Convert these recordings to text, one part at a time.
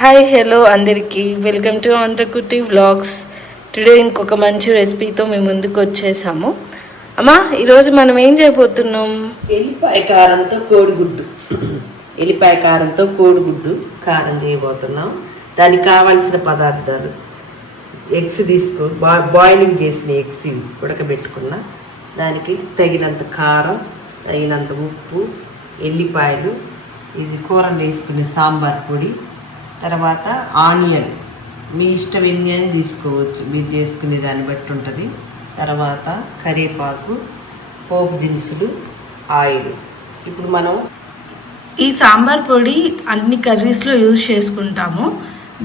Hi hello అందరికీ welcome to ఆంధ్రకుటి vlogs. Today ఇంకొక మంచి రెసిపీతో మేము ముందుకు వచ్చేసాము. అమ్మా, ఈరోజు మనం ఏం చేయబోతున్నాం? ఎల్లిపాయ కారంతో కోడిగుడ్డు కారం చేయబోతున్నాం. దానికి కావాల్సిన పదార్థాలు: ఎగ్స్ బాయిలింగ్ చేసిన ఎగ్స్ ఉడకబెట్టుకున్న, దానికి తగినంత కారం, తగినంత ఉప్పు, ఎల్లిపాయలు, ఇది కూరలు వేసుకునే సాంబార్ పొడి, తర్వాత ఆనియన్ మీ ఇష్టం ఎన్ని అని తీసుకోవచ్చు, మీరు చేసుకునే దాన్ని బట్టి ఉంటుంది. తర్వాత కరివేపాకు, పోపు దినుసులు, ఆయిల్. ఇప్పుడు మనం ఈ సాంబార్ పొడి అన్ని కర్రీస్లో యూజ్ చేసుకుంటాము.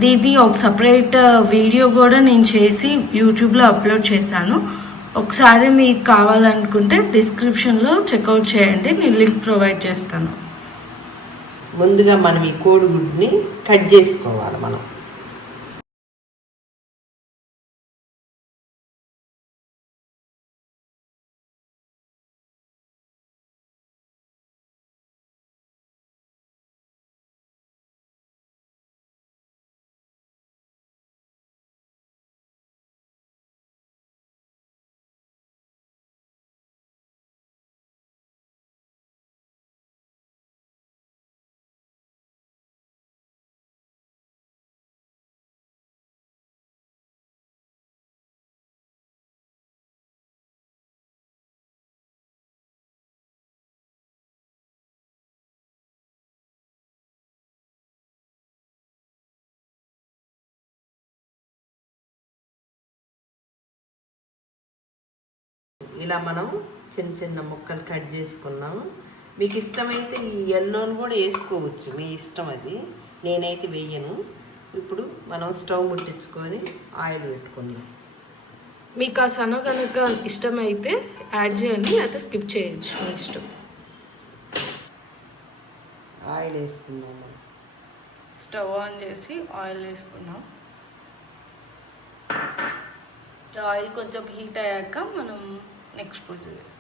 దీది ఒక సపరేట్ వీడియో కూడా నేను చేసి యూట్యూబ్లో అప్లోడ్ చేశాను. ఒకసారి మీకు కావాలనుకుంటే డిస్క్రిప్షన్లో చెక్అవుట్ చేయండి, నేను లింక్ ప్రొవైడ్ చేస్తాను. ముందుగా మనం ఈ కోడిగుడ్డుని కట్ చేసుకోవాలి. మనం ఇలా మనం చిన్న చిన్న ముక్కలు కట్ చేసుకున్నాము. మీకు ఇష్టమైతే ఈ ఎల్లోని కూడా వేసుకోవచ్చు, మీ ఇష్టం అది. నేనైతే వేయను. ఇప్పుడు మనం స్టవ్ ముట్టించుకొని ఆయిల్ పెట్టుకుందాం. మీకు ఆ సన్న కనుక ఇష్టమైతే యాడ్ చేయండి, అయితే స్కిప్ చేయొచ్చు, మీ ఇష్టం. ఆయిల్ వేసుకుందాం. స్టవ్ ఆన్ చేసి ఆయిల్ వేసుకున్నాం. ఆయిల్ కొంచెం హీట్ అయ్యాక మనం నెక్స్ట్ ప్రొసీజర్.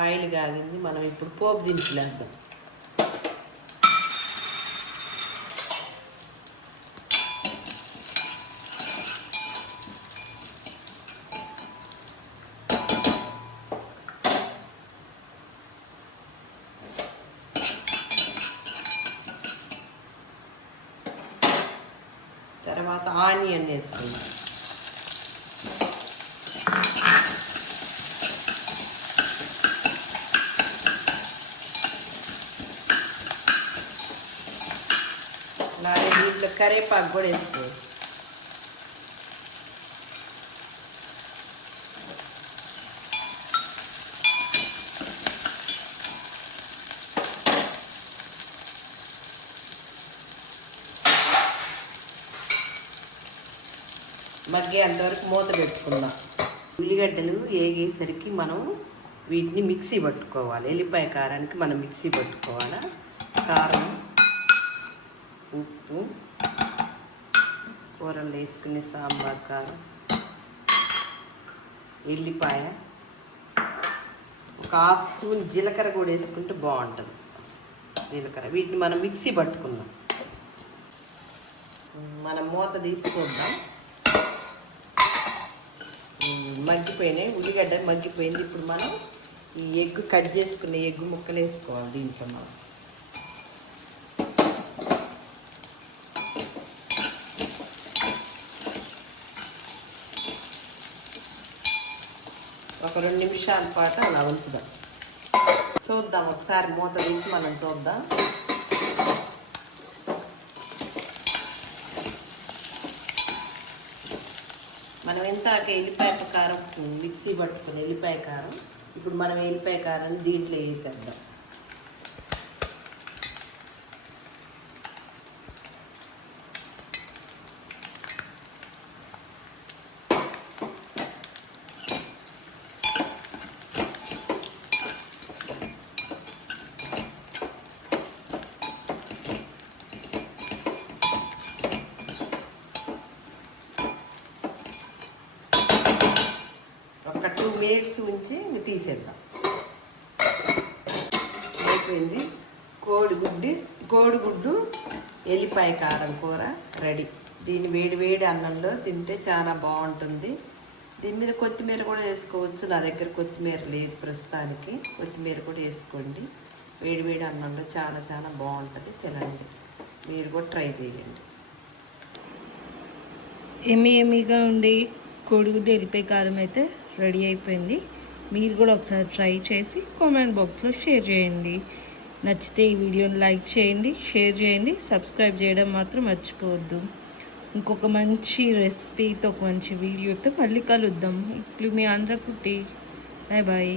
ఆయిల్ కాగింది, మనం ఇప్పుడు పోపు దినుసులు వేద్దాం. తర్వాత ఆనియన్ వేసుకుందాం. అలాగే దీంట్లో కరివేపాకు కూడా వేసుకోవచ్చు. మగ్గేంతవరకు మూత పెట్టుకుందాం. ఉల్లిగడ్డలు వేగేసరికి మనం వీటిని మిక్సీ పట్టుకోవాలి. ఎల్లిపాయ కారానికి మనం మిక్సీ పట్టుకోవాలి. కారం, ఉప్పు, కూరలు వేసుకునే సాంబార్ కారం, ఎల్లిపాయ, ఒక హాఫ్ స్పూన్ జీలకర్ర కూడా వేసుకుంటే బాగుంటుంది. జీలకర్ర వీటిని మనం మిక్సీ పట్టుకుందాం. మనం మూత తీసుకుందాం. మగ్గిపోయినాయి, ఉల్లిగడ్డ మగ్గిపోయింది. ఇప్పుడు మనం ఈ ఎగ్ కట్ చేసుకునే ఎగ్ ముక్కలు వేసుకోవాలి దీంట్లో. మనం ఒక 2 నిమిషాల పాటు అలా ఉంచుదాం. చూద్దాం, ఒకసారి మూత తీసి మనం చూద్దాం. మనం ఇంతాక ఎల్లిపాయ కారం మిక్సీ పట్టుకుని ఎల్లిపాయ కారం, ఇప్పుడు మనం ఎల్లిపాయ కారం దీంట్లో వేసేద్దాం. ఒక 2 మినిట్స్ ఉంచి తీసేద్దాం. అయిపోయింది. కోడిగుడ్డు కోడిగుడ్డు ఎల్లిపాయ కారం కూర రెడీ. దీన్ని వేడి వేడి అన్నంలో తింటే చాలా బాగుంటుంది. దీని మీద కొత్తిమీర కూడా వేసుకోవచ్చు. నా దగ్గర కొత్తిమీర లేదు ప్రస్తుతానికి, కొత్తిమీర కూడా వేసుకోండి. వేడి వేడి అన్నంలో చాలా చాలా బాగుంటుంది. తినండి, మీరు కూడా ట్రై చేయండి. ఎమ్మీగా ఉండి కోడిగుడ్డు ఎల్లిపాయ కారం అయితే రెడీ అయిపోయింది. మీరు కూడా ఒకసారి ట్రై చేసి కామెంట్ బాక్స్లో షేర్ చేయండి. నచ్చితే ఈ వీడియోని లైక్ చేయండి, షేర్ చేయండి, సబ్స్క్రైబ్ చేయడం మాత్రం మర్చిపోవద్దు. ఇంకొక మంచి రెసిపీతో, ఒక మంచి వీడియోతో మళ్ళీ కలుద్దాం. ఇప్పుడు మీ ఆంధ్ర కుట్టి. Bye bye.